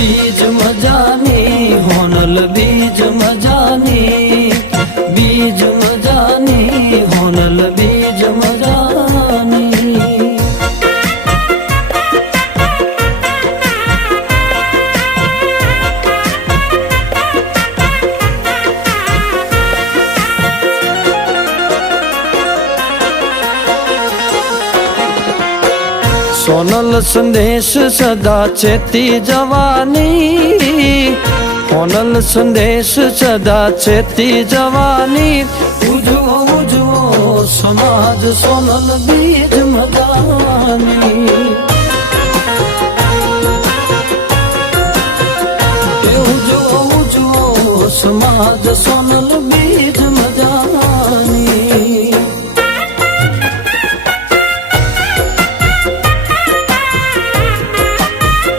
बीज मजानी होनल बीज मजानी बीज मजानी होनल बीज मजानी सोनल संदेश सदा चेती जवानी सोनल संदेश सदा चेती जवानी उजवो उजवो समाज सोनल बीज मदानी उजवो उजवो समाज सोनल बीज